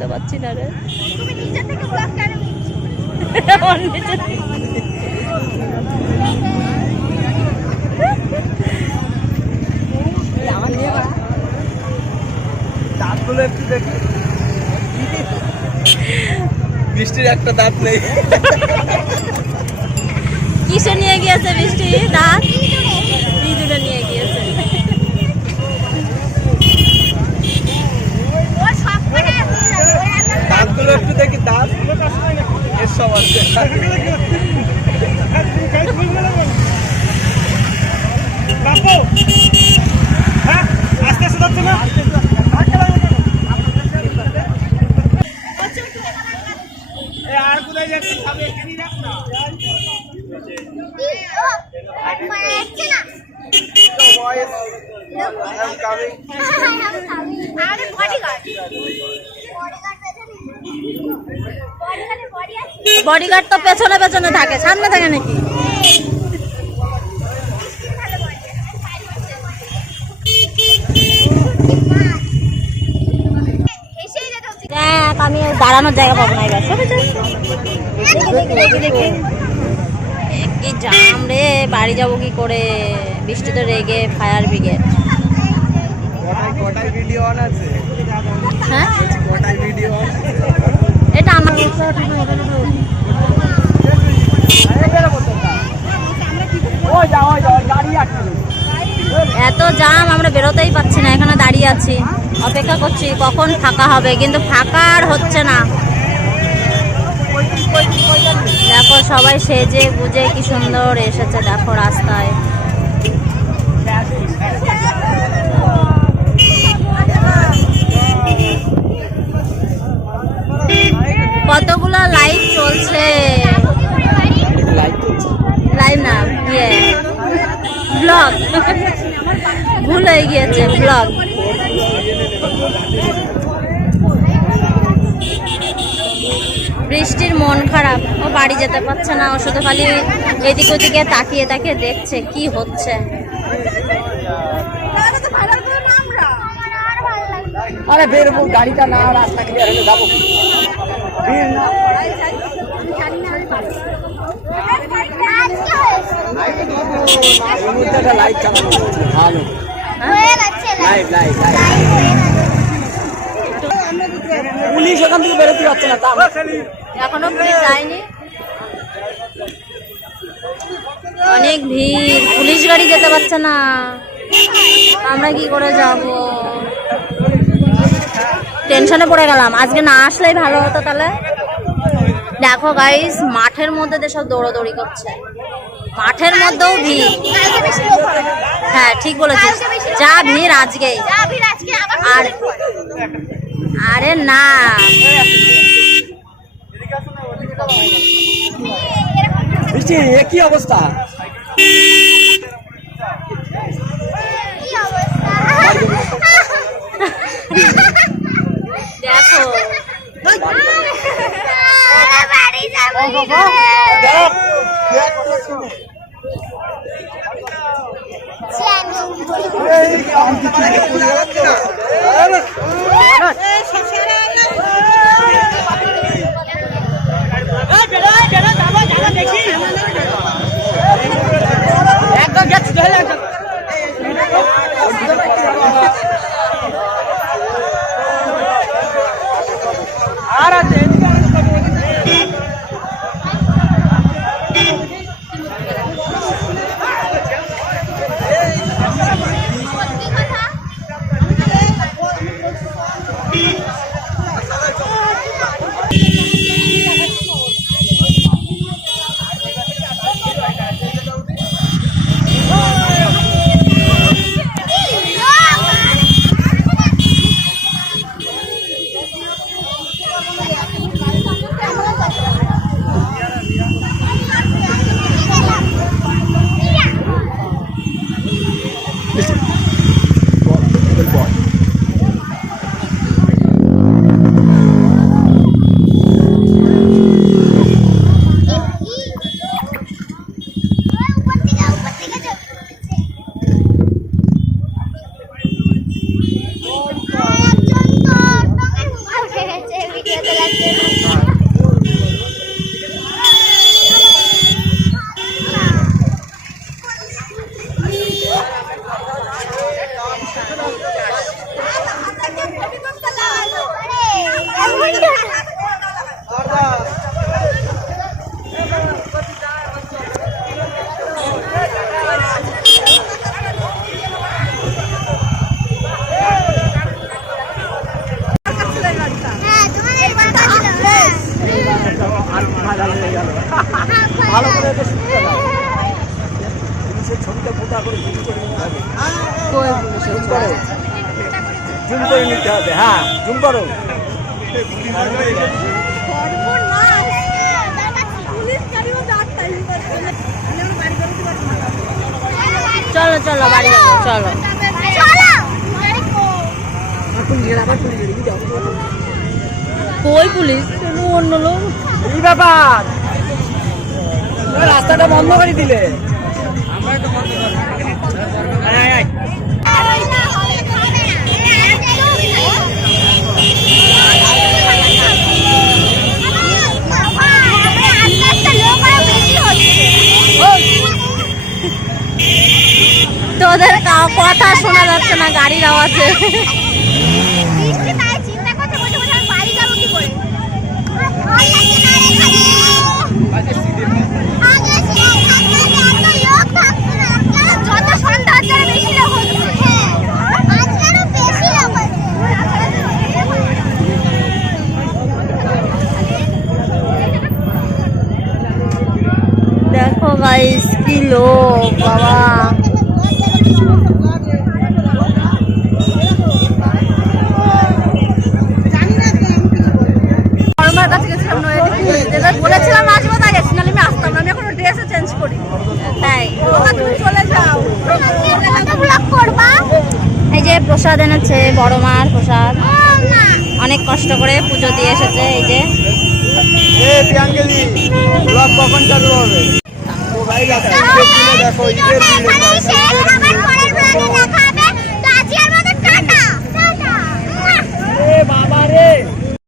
বুঝতে পারছি না রে। দাঁতগুলো একটু দেখি, বৃষ্টির একটা দাঁত নেই। কিসে নিয়ে গিয়েছে বৃষ্টি? দাঁত দুটো নিয়ে গিয়েছে। দাঁতগুলো একটু দেখি, দাঁত এর সব আছে। আস্তে আস্তে যাচ্ছে না। আর কোথায় যাচ্ছিস? আমি এখানেই রাখ না। বডিগার্ড তো পেছনে পেছনে থাকে, সামনে থাকে নাকি? আমি দাঁড়ানোর জায়গা পাবো না এবার। কি জাম রে, বাড়ি যাবো কি করে? বৃষ্টিতে রেগে ফায়ার ব্রিগেড। হ্যাঁ এটা আমার এত জাম, আমরা বেরোতেই পাচ্ছি না, এখানে দাঁড়িয়ে আছি, অপেক্ষা করছি কখন ফাঁকা হবে, কিন্তু ফাঁকা আর হচ্ছে না। দেখো সবাই সেজে গুজে কি সুন্দর এসেছে, দেখো রাস্তায়। কতগুলো লাইভ চলছে, লাইভ না ইয়ে ব্লগ, ভুল হয়ে গিয়েছে ব্লগ। বৃষ্টির মন খারাপ, ও বাড়ি যেতে পারছে না, ও শুধু খালি এদিক ওদিকে তাকিয়ে তাকিয়ে দেখছে কি হচ্ছে। আরে বেরবো, গাড়িটা না রাস্তা ক্লিয়ার হলে যাবো। পুলিশ এখান থেকে বেরোতে পারছে না, এখনো পুলিশ যায়নি, অনেক ভিড়, পুলিশ গাড়ি যেতে পারছে না, আমরা কি করে যাব? টেনশনে পড়ে গেলাম, আজকে না আসলেই ভালো হতো। তাহলে দেখো গাইস, মাঠের মধ্যে যেসব দৌড়াদৌড়ি করছে, মাঠের মধ্যেও ভিড়। হ্যাঁ ঠিক বলেছিস, যা ভিড় আজকে। আর আরে না, কি অবস্থা? দেখো ভালো করে একটা শুনতে দাও। পুলিশের ছবিটা ফোটা করে জুম করে নিতে হবে। জুম করো, জুম করে নিতে হবে। হ্যাঁ, জুম করো। চলো চলো বাড়ি যাবো চলো। কই পুলিশ? অন্য লোক। এই ব্যাপার, রাস্তাটা বন্ধ করে দিলে। তোদের কথা শোনা যাচ্ছে না গাড়ির আওয়াজে। দেখো গাইস কি লোক বাবা। বলেছিলাম আসবো তাই গেছি, নাহলে আমি আসতাম না। আমি এখন ড্রেসও চেঞ্জ করি। তাই তুমি চলে যাও। এই যে প্রসাদ এনেছে, বড় মার প্রসাদ। অনেক কষ্ট করে পুজো দিয়ে এসেছে। এই যে প্রিয়াঙ্গলি ব্লগ কখন চালু হবে? তো ভাই দেখো ঈদের বাবা রে।